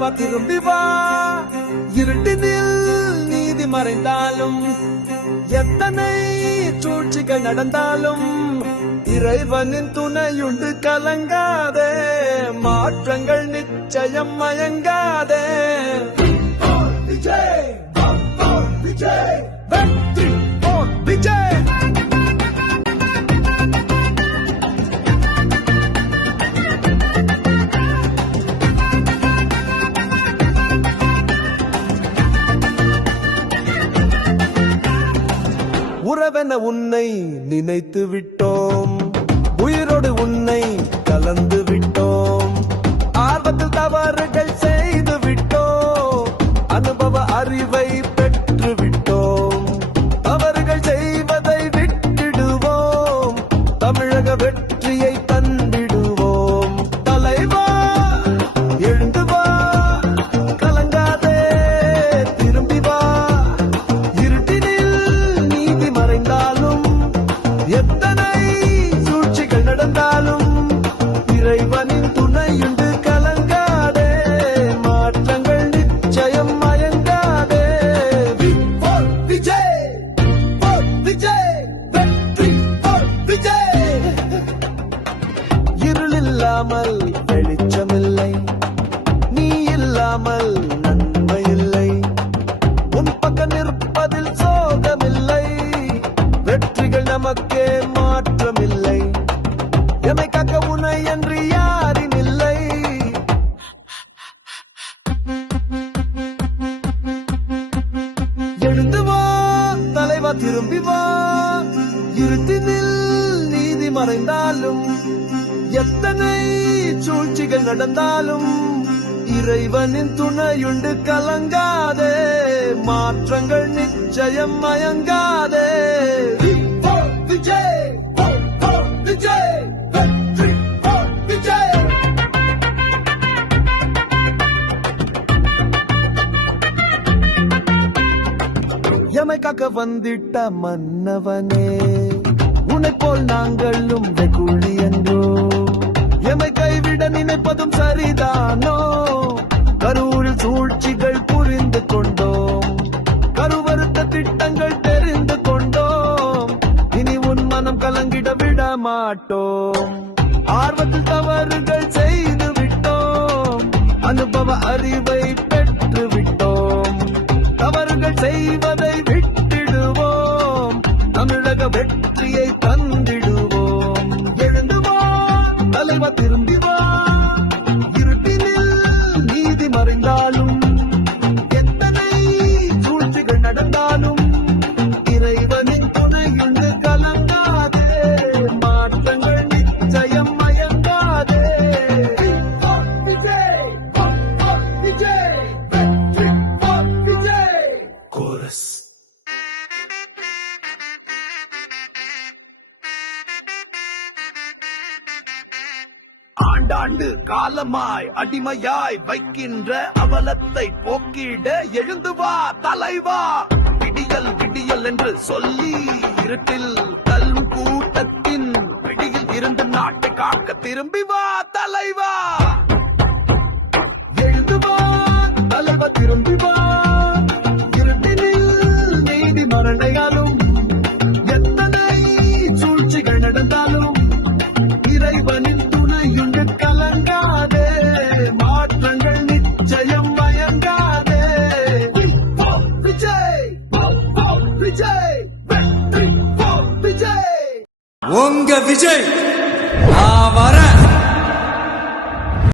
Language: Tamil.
தலைவா திரும்பி வா. இருட்டினில் நீதி மறைந்தாலும் எத்தனை சூழ்ச்சிகள் நடந்தாலும் இறைவனின் துணையுண்டு கலங்காதே. மாற்றங்கள் நிச்சயம் மயங்காதே. விஜய் விஜய் வெற்றி விஜய். உறவென உன்னை நினைத்து விட்டோம், உயிரோடு உன்னை கலந்து விட்டோம். ஆர்வத்தில் தவறுகள் செய்து விட்டோம், அனுபவ அறிவை பெற்று விட்டோம். தவறுகள் செய்வதை விட்டுடுவோம், தமிழக வெற்றியை தந்திடுவோம். தலைவா எழுந்து வா, கலங்காதே திரும்பி வா. இருட்டினில் நீதி மறைந்தாலும் எத்தனை சூழ்ச்சிகள் நடந்தாலும் இறைவனின் துணையுண்டு கலங்காதே. மாற்றங்கள் நிச்சயம் மயங்காதே. விஜய் விஜய் வெற்றி விஜய். இருள் இல்லாமல் வெளிச்சமில்லை, நீ இல்லாமல் நன்மை இல்லை. உன் பக்கம் நிற்பதில் சோகமில்லை, வெற்றிகள் நமக்கே மாற்றமில்லை. எமை காக்க உன்னை என்று யாரும் இல்லை. எழுந்து வா தலைவா திரும்பி வா. இருட்டினில் நீதி மறைந்தாலும் எத்தனை சூழ்ச்சிகள் நடந்தாலும் இறைவனின் துணையுண்டு கலங்காதே. மாற்றங்கள் நிச்சயம் மயங்காதே. விஜய் விஜய் வெற்றி விஜய். எமை காக்க வந்திட்ட மன்னவனே, உன்னை போல் நாங்களும் வெகுளி என்றோ. எமை கைவிட நினைப்பதும் சரிதானோ? கரூரில் சூழ்ச்சிகள் புரிந்து கொண்டோம், கருவறுத்த திட்டங்கள் தெரிந்து கொண்டோம். இனி உன் மனம் கலங்கிட விட மாட்டோம். ஆர்வத்தில் தவறுகள் செய்து விட்டோம், அனுபவ அறிவை பெற்று விட்டோம். தவறுகள் செய்வதை விட்டிடுவோம், தமிழக வெற்றியை தந்திடுவோம். எழுந்து வா தலைவா திரும்பி வா. இருட்டினில் நீதி மறைந்தாலும் எத்தனை சூழ்ச்சிகள் நடந்தாலும் இறைவனின் துணையுண்டு கலங்காதே. மாற்றங்கள் நிச்சயம் மயங்காதே. விஜய் விஜய் வெற்றி விஜய். கோரஸ். ஆண்டாண்டு காலமாய் அடிமையாய் வைக்கின்ற அவலத்தை போக்கிட எழுந்து வா தலைவா. விடியல் விடியல் என்று சொல்லி இருட்டில் கல்லும் கூட்டத்தின் பிடியில் இருந்து நாட்டை காக்க திரும்பி வா தலைவா. எழுந்து வா தலைவா திரும்பி வா. இருட்டினில் நீதி மரணையாலும் எத்தனை சூழ்ச்சிகள் நடந்தாலும் இறைவனின் துணையுண்டு கலங்காதே. மாற்றங்கள் நிச்சயம் மயங்காதே. விஜய் விஜய் வெற்றி விஜய். உங்க விஜய் நான் வரேன்.